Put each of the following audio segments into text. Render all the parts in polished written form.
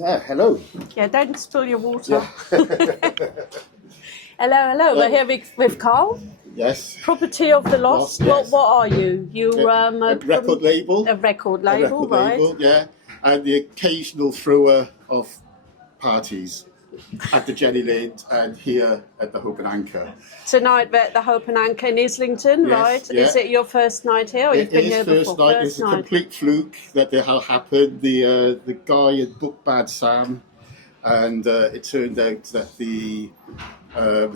Hello. Yeah, don't spill your water. Yeah. Hello. We're here with Karl. Yes. Property of the Lost. Yes. What are you? You A record label. A record A label, record right? label, yeah. And the occasional thrower of parties at the Jenny Lind and here at the Hope and Anchor. Tonight we're at the Hope and Anchor in Islington, Yes, right? yeah. Is it your first night here, or you've been here before? Night. It's a complete fluke that it happened. The guy had booked Bad Sam, and it turned out that the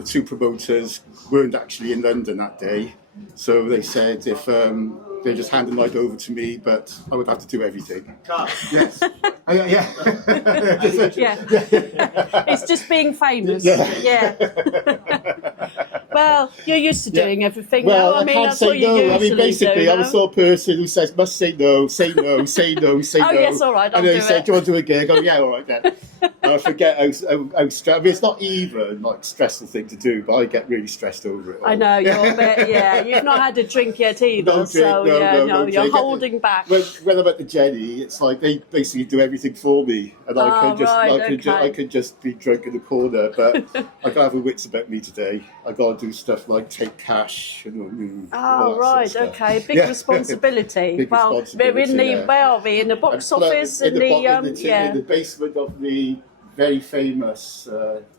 two promoters weren't actually in London that day. So they said if they just hand the night over to me, but I would have to do everything. Karl. Yes. Yeah. Yeah. It's just being famous. Yeah. Well, you're used to doing everything Well, now. I can't that's say what you no. usually I mean, basically, do, I'm no? the sort of person who says, must say no, say no, say no, say Oh, no. yes, all right, I'll and then do he said, it. do you want to do a gig? I go, yeah, all right then. And I forget how stressed. I mean, it's not even like a stressful thing to do, but I get really stressed over it all. I know, you're a bit, yeah. You've not had a drink yet either, No drink, so no you're drink. holding back. When I'm at the Jenny, it's like they basically do everything for me, and I could just be drunk in the corner. But I gotta have a wits about me today. I gotta do stuff like take cash and all that right, sort of stuff. okay, big responsibility. Big Well, responsibility, we're in the yeah. where are we? In the box office, in the basement of the very famous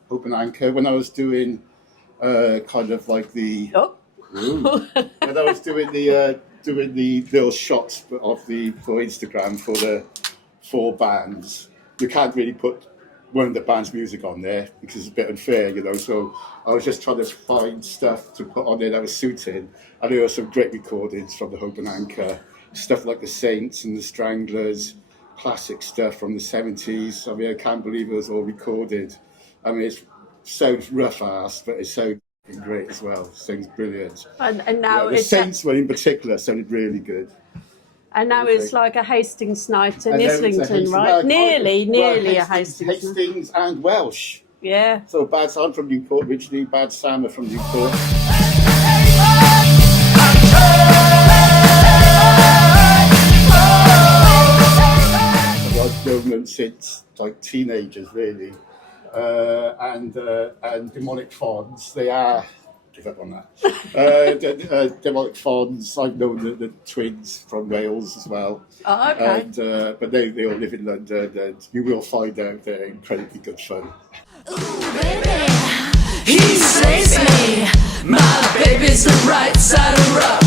Open Anchor. When I was doing kind of like the when I was doing the little shots for Instagram for the 4 bands, you can't really put one of the band's music on there because it's a bit unfair, you know. So I was just trying to find stuff to put on there that was suited. And there were some great recordings from the Hope and Anchor, stuff like the Saints and the Stranglers, classic stuff from the 70s. I mean, I can't believe it was all recorded. I mean, it sounds rough-ass, but it sounds great as well. It sounds brilliant. And now the Saints one in particular sounded really good. And now it's like a Hastings night in And Islington, right? Nearly a Hastings night. Hastings and Welsh. Yeah. So Bad Sam from Newport originally, Bad Sam from Newport. I've known them since like teenagers, really. And Demonic Fonds, they are. Give up on that. Demonic Fonds, I've known the twins from Wales as well. Oh, okay. And, but they all live in London, and you will find out they're incredibly good fun. Ooh, baby, he saves me. My baby's the right side of rough.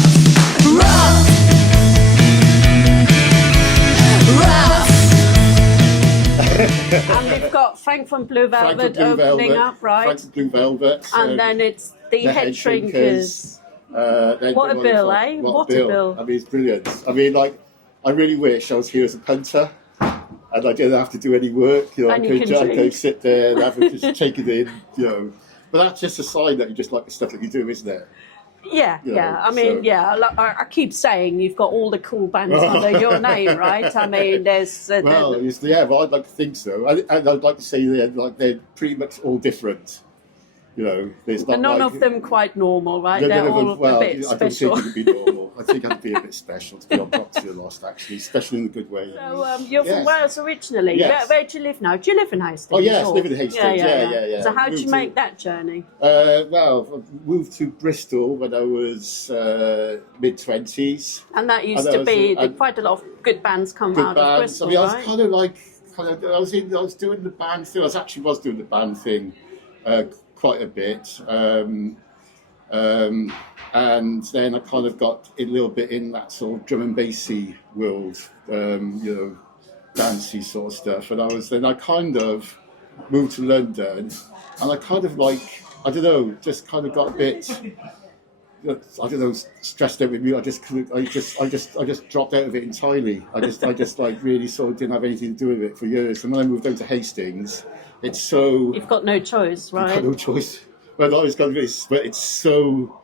And we've got Frank from Blue Velvet opening up, right? Frank from Blue Velvet. And then it's the Head Shrinkers. What a bill, eh? What a bill. I mean, it's brilliant. I mean, like, I really wish I was here as a punter and I didn't have to do any work. You know, I could sit there and just take it in, you know. But that's just a sign that you just like the stuff that you do, isn't it? Yeah, I mean, I keep saying you've got all the cool bands under your name, right? I mean, there's... well, I'd like to think so. And I'd like to say they're pretty much all different. You know, there's not none of them quite normal, right? They're all a bit special. I don't think it would be normal. I think I'd be a bit special to be on Property of the Lost, actually, especially in a good way. So you're from Wales originally. Yes. Where do you live now? Do you live in Hastings? Oh, yes, I live in Hastings. Yeah. So how did you make that journey? Well, I moved to Bristol when I was mid-20s. And that used to be quite a lot of good bands come out of Bristol, I mean, I was kind of like, I was doing the band thing. I actually was doing the band thing quite a bit. And then I kind of got a little bit in that sort of drum and bassy world, you know, dancey sort of stuff. And I kind of moved to London, and I kind of like, I don't know, just kind of got a bit, I don't know, stressed out with me. I just dropped out of it entirely. I just like really sort of didn't have anything to do with it for years. And when I moved down to Hastings, it's so... You've got no choice, right? I've got no choice. Well, not but it's so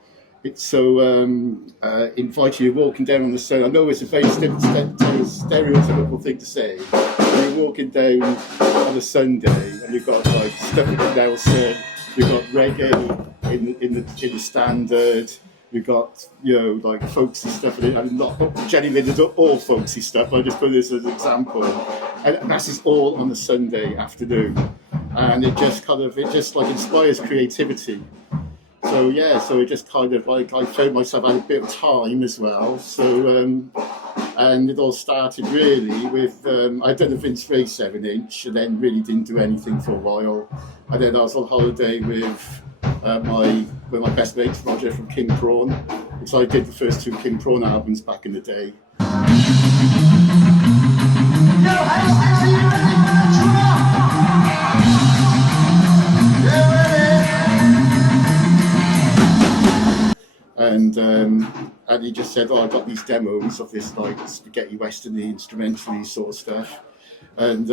inviting. You're walking down on the stone. I know it's a very stereotypical thing to say. You're walking down on a Sunday and you've got like stuff with Nelson, you've got reggae in the standard, We've got, you know, like folksy stuff in it. I mean, not Jenny Lind is all folksy stuff. I just put this as an example. And that is all on a Sunday afternoon. And it just like inspires creativity. So yeah, so it just kind of like, I found myself had a bit of time as well. So, and it all started really with, I'd done a Vince Ray 7-inch and then really didn't do anything for a while. And then I was on holiday with my best mates, Roger from King Prawn. And so I did the first 2 King Prawn albums back in the day. And he just said, I got these demos of this like spaghetti westerny, instrumentally sort of stuff. And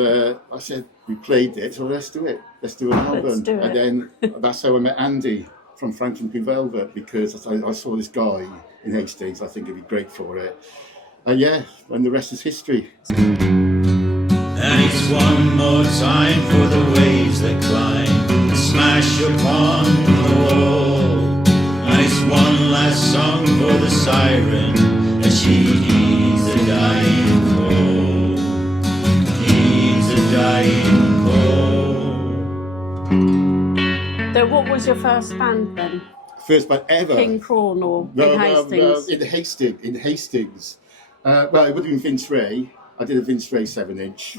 I said, we played it, so let's do it. Let's do an album. And then that's how I met Andy from Franklin Blue Velvet, because I saw this guy in Hastings, I think he'd be great for it. And yeah, and the rest is history. And it's one more time for the waves that climb, smash upon the wall. And it's one last song for the siren as she heeds a dying call. Heeds a dying call. So what was your first band then? First band ever? King Prawn or in Hastings? In Hastings. Well, it would have been Vince Ray. I did a Vince Ray 7-inch.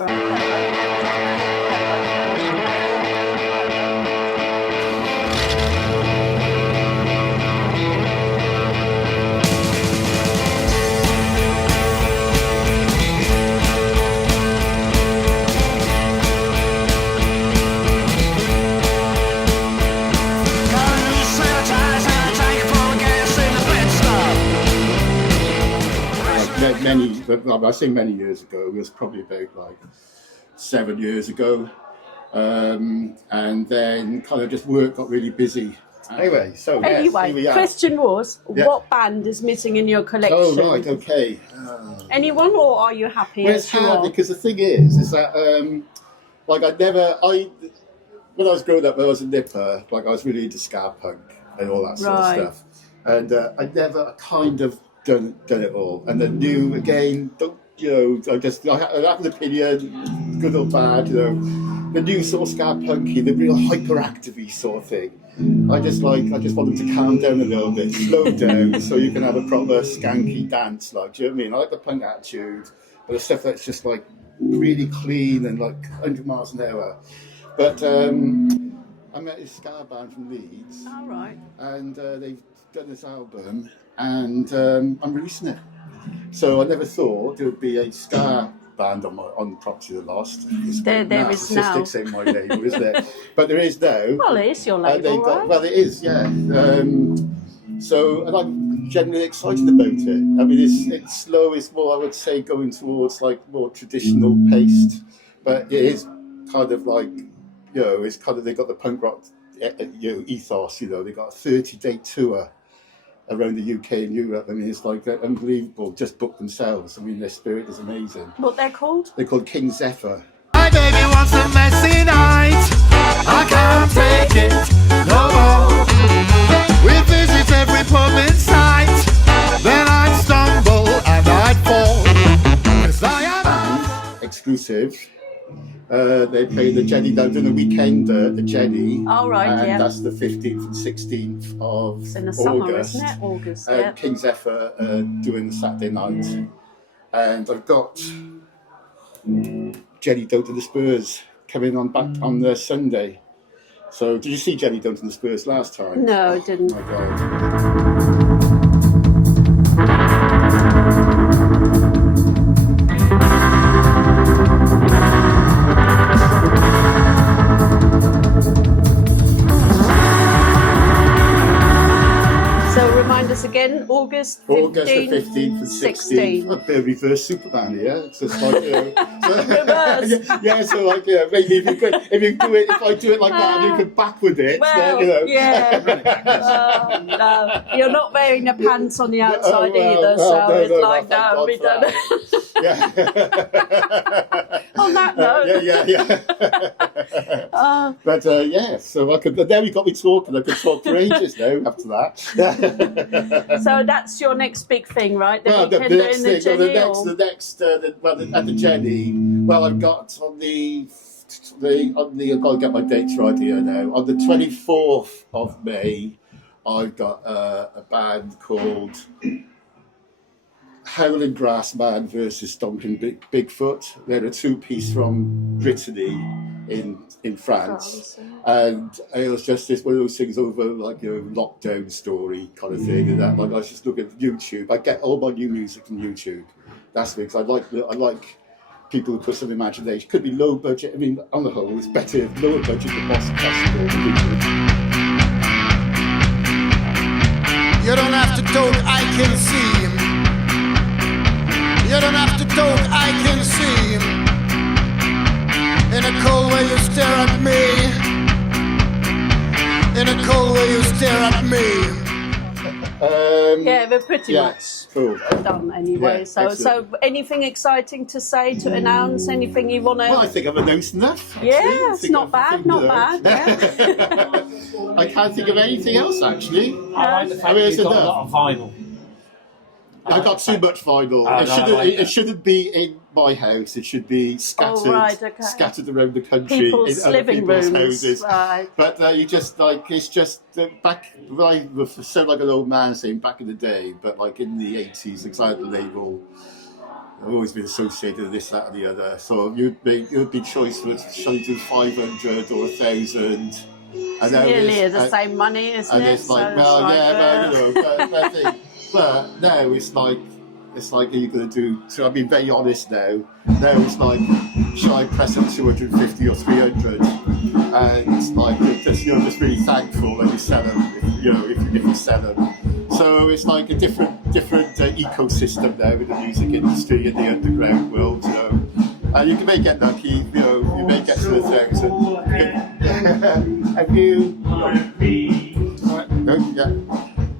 I say many years ago, it was probably about like 7 years ago. And then kind of just work got really busy. Anyway, so yes, here we are. Question was, what band is missing in your collection? Oh, right, okay. Anyone, or are you happy as you are? Because the thing is that, when I was growing up, when I was a nipper, like I was really into ska punk and all that sort of stuff. And I never kind of done it all. And the new, again, I have an opinion, good or bad, the new sort of ska punky, the real hyperactive-y sort of thing. I just want them to calm down a little bit, slow down, so you can have a proper skanky dance, like, do you know what I mean? I like the punk attitude, but the stuff that's just like really clean and like 100 miles an hour. But I met this ska band from Leeds. All right. And they've done this album, and I'm releasing it. So I never thought there would be a ska band on Property of the Lost. There is now. Narcissistic saying my label, isn't it? But there is now. Well, it is your label, right? Well, it is, yeah. And I'm genuinely excited about it. I mean, it's slow. It's more, I would say, going towards like more traditional paced. But it is kind of like, it's kind of, they got the punk rock, ethos. They got a 30-day tour around the UK and Europe. I mean, it's like unbelievable. Just booked themselves. I mean, their spirit is amazing. What they're called? They're called King Zephyr. My baby wants a messy night. I can't take it no more. We visit every pub in sight. Then I'd stumble and I'd fall. 'Cause I am exclusive. They play the Jenny down on the weekend, the Jenny. Oh, right, and that's the 15th and 16th of it's in the August. summer, isn't it? August, yeah. King Zephyr doing the Saturday night. And I've got Jenny Don't to the Spurs coming on back on the Sunday. So, did you see Jenny Don't to the Spurs last time? No, I didn't. Oh my God. Again, August 15th, the 15th and 16th. A bit of reverse Superman here. It's just like, reverse. So like, maybe if I do it like that and you can backward it, well, then, yeah. No, you're not wearing the pants on the outside either, so it's like, no, we don't. Yeah. On that note. Yeah. But yeah, so I could. There we got me talking. I could talk for ages now after that. So that's your next big thing, right? Well, the next at the Jenny. Well, I've got on the I've got to get my dates right here now. On the 24th of May, I've got a band called Howling Grass Man versus Stomping Bigfoot. They're a two-piece from Brittany in France, and it was just this one of those things over like lockdown story kind of thing, and that like I was just looking at YouTube. I get all my new music from YouTube. That's because I like people who put some imagination. Could be low budget. I mean, on the whole, it's better lower budget than possible. You don't have to talk, I can see. You don't have to talk, I can see. In a cold way you stare at me. In a cold way you stare at me. Yeah, we're pretty much cool. done anyway. Yeah, so anything exciting to say, to announce? Anything you want to? Well, I think I've announced enough. Actually. Yeah, it's not bad, not bad. Yeah. I can't think of anything else actually. I like the fact that you've got a lot of vinyl. I got too much vinyl. It shouldn't be in my house. It should be scattered, scattered around the country people's in other living people's rooms. houses. Right. But you just like it's just back. I sound like an old man saying back in the day, but like in the 80s, exactly the label. I've always been associated with this, that, and the other. So it would be choice with shall you do 500 or 1,000. It's nearly the same money, isn't it? And it's like, but no, it's like, are you going to do? So I'm being very honest now. Now it's like, should I press up 250 or 300? And it's like you're just really thankful that you sell them. If you sell them. So it's like a different ecosystem now in the music industry in the underground world. And you may get lucky. You may get to 1,000. Have you? Yeah.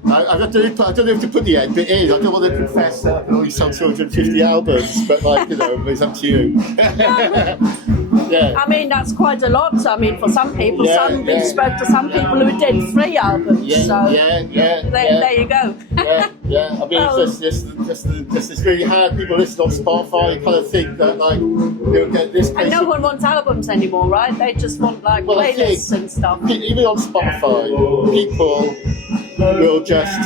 I don't know if to put the end bit in. I don't want to confess that I can only sell 250 albums, but it's up to you. Yeah. I mean, that's quite a lot. I mean, for some people, we spoke to some people who did 3 albums. There you go. Yeah. I mean, it's really hard. People listen on Spotify kind of think that they'll get this. And no one wants albums anymore, right? They just want playlists and stuff. Even on Spotify, people will just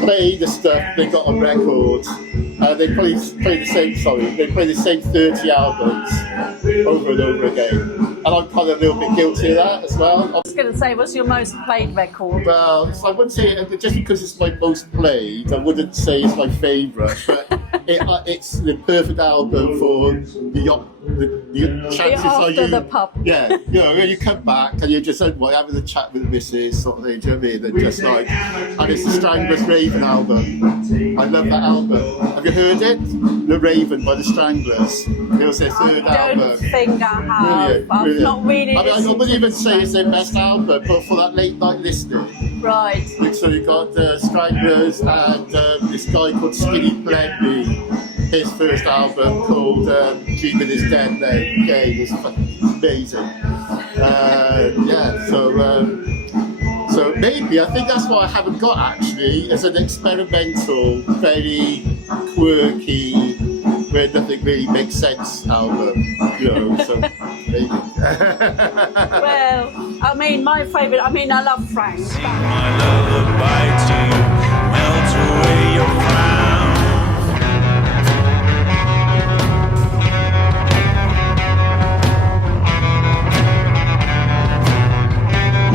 play the stuff they got on records. They play the same 30 albums over and over again. And I'm kind of a little bit guilty of that as well. I was going to say, what's your most played record? Well, I wouldn't say just because it's my most played, I wouldn't say it's my favourite, but it's the perfect album for the chances are you. The pub. Yeah, you come back and you're just having a chat with the missus, sort of thing, do you know what I mean? And just and it's the Stranglers Raven album. I love that album. Have you heard it? The Raven by the Stranglers. It was their third album. I don't think I have. Brilliant. Not really. I wouldn't even say it's their best album, but for that late night listening. Right. So you got Stranglers and this guy called Skinny Blendy. His first album called Dreaming Is Dead Now. Okay, it was fucking amazing. So maybe, I think that's what I haven't got actually, as an experimental, very quirky, where nothing really makes sense album, so maybe. Well, I mean, my favourite, I love Frank. Sing my lullaby to you, melt away your frown.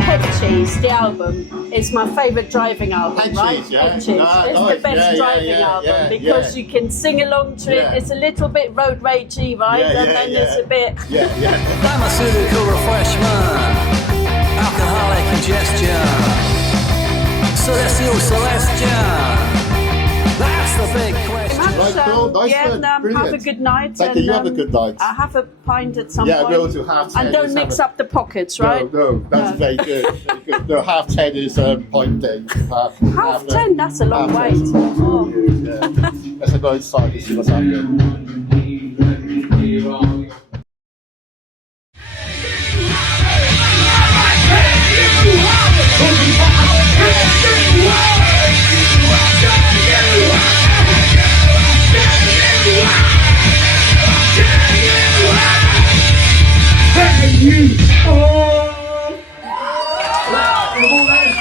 Head Cheese, the album, is my favourite driving album, Head right? Cheese, yeah. Head Cheese. It's the best driving album because you can sing along to it. It's a little bit road ragey, right? And then there's a bit. Pharmaceutical refreshment, alcoholic ingestion, celestial celestial. That's the big question. Right, cool. Nice one. Have a good night. Thank you. You have a good night. I'll have a pint at some Yeah, point. we'll do 10:30. And don't mix up the pockets, right? No, that's very good. Very good. No, 10:30 is point day. Half 10, that's a long wait. Yeah. Let's go inside and see what's happening.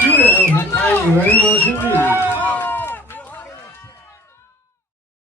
Thank you very much indeed.